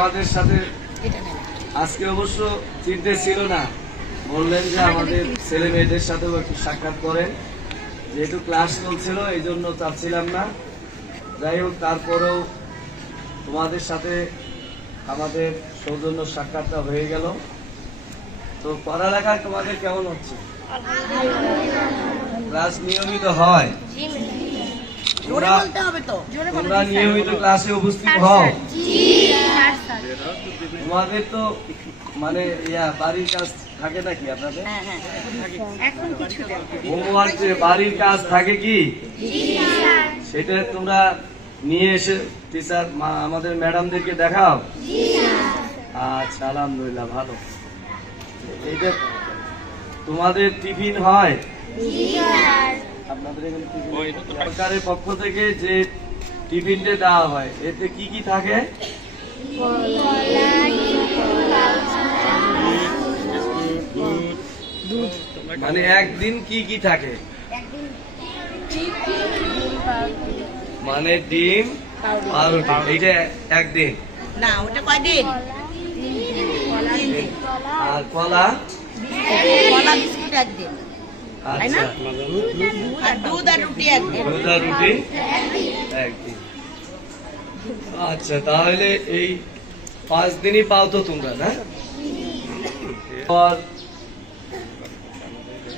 তোমাদের সাথে আজকে অবশ্য চিনতে ছিল না, বললেন যে আমাদের ছেলে মেয়েদের সাথেও একটু সাক্ষাৎ করেন, যেহেতু ক্লাস চলছিল এই জন্য চাচ্ছিলাম না। যাই হোক, তারপরেও তোমাদের সাথে আমাদের সৌজন্য সাক্ষাৎটা হয়ে গেল। তো পড়ালেখা তোমাদের কেমন হচ্ছে? ক্লাস নিয়মিত হয়? তোমরা নিয়মিত ক্লাসে উপস্থিত হও? তোমাদের তো মানে বাড়ির কাজ থাকে নাকি আপনাদের? হোমওয়ার্ক বাড়ির কাজ থাকে কি? সেটা তোমরা নিয়ে এসে টিচার আমাদের ম্যাডামদেরকে দেখাও? আচ্ছা, আলহামদুলিল্লাহ, ভালো। এইটা তোমাদের টিফিন হয়? আপনাদের এখানে সরকারের পক্ষ থেকে যে টিফিনটা দেওয়া হয় এতে কি কি থাকে? মানে একদিন কি কি থাকে? মানে ডিম পাউরুটি, এইটা একদিন। না, ওটা কয়দিন? আর কলা? কলা বিস্কুট একদিন। আচ্ছা, আর দুধ আর রুটি একদিন। দুধ আর রুটি একদিন। আচ্ছা, তাহলে এই 5 দিনই পাও তো তোমরা, না?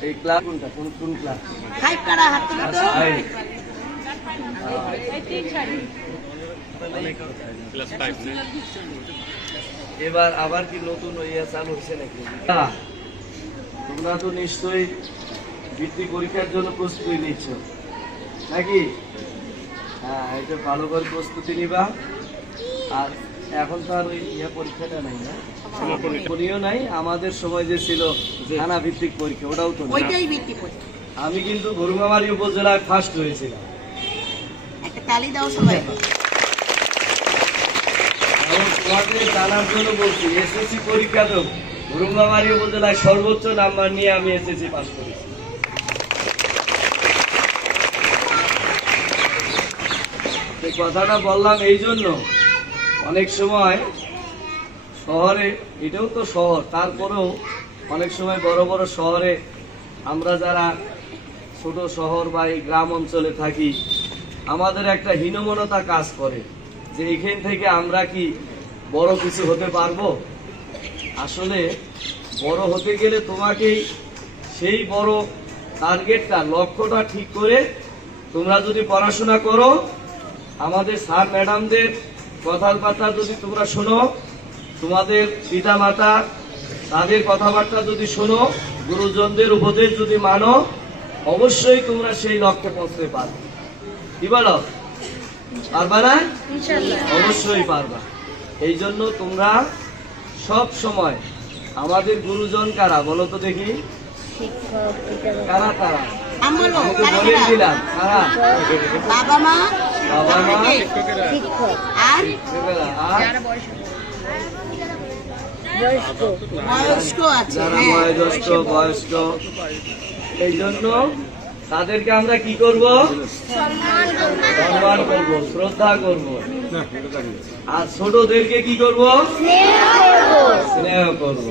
এই ক্লাস কোনটা, কোন ক্লাস? ফাইভ কারা হাত তুলো তো। এবার আবার কি নতুন চালু হয়েছে নাকি? তোমরা তো নিশ্চয়ই বৃত্তি পরীক্ষার জন্য প্রস্তুতি নিচ্ছ নাকি? হ্যাঁ, এটা ভালো করে প্রস্তুতি নিবা। আর এখন তো আর ওই পরীক্ষাটা নাই, না? পরীক্ষাও নাই। আমাদের সময় যে ছিল থানা ভিত্তিক পরীক্ষা, ওটাও তো ওইটাই ভিত্তি পরীক্ষা। আমি কিন্তু গরুমামারি উপজেলায় ফার্স্ট হয়েছিলাম। একটা তালি দাও সবাই। তোমাদের জানার জন্য বলছি, এসএসসি পরীক্ষাতেও গরুমামারি উপজেলায় সর্বোচ্চ নাম্বার নিয়ে আমি এসএসসি পাস করেছি। এই কথাটা বললাম এই জন্য, অনেক সময় শহরে, এটাও তো শহর, তারপরেও অনেক সময় বড় বড় শহরে আমরা যারা ছোট শহর বা এই গ্রাম অঞ্চলে থাকি, আমাদের একটা হীনমনতা কাজ করে যে এখান থেকে আমরা কি বড় কিছু হতে পারবো। আসলে বড় হতে গেলে তোমাকেই সেই বড় টার্গেটটা, লক্ষ্যটা ঠিক করে তোমরা যদি পড়াশোনা করো, আমাদের স্যার ম্যাডামদের কথাবার্তা যদি তোমরা শোনো, তোমাদের পিতা মাতা তাদের কথাবার্তা যদি শোনো, গুরুজনদের উপদেশ যদি মানো, অবশ্যই তোমরা সেই লক্ষ্যে পৌঁছতে পারবে। কি বলো, পারবা না? অবশ্যই পারবা। এই জন্য তোমরা সব সময়, আমাদের গুরুজন কারা বলো তো দেখি? কারা কারা? বলে দিলাম, কারা? বাবা মা, শিক্ষক, আর যারা বয়স্ক। এই জন্য তাদেরকে আমরা কি করব? সম্মান করব, শ্রদ্ধা করব। আর ছোটদেরকে কি করব? স্নেহ করব।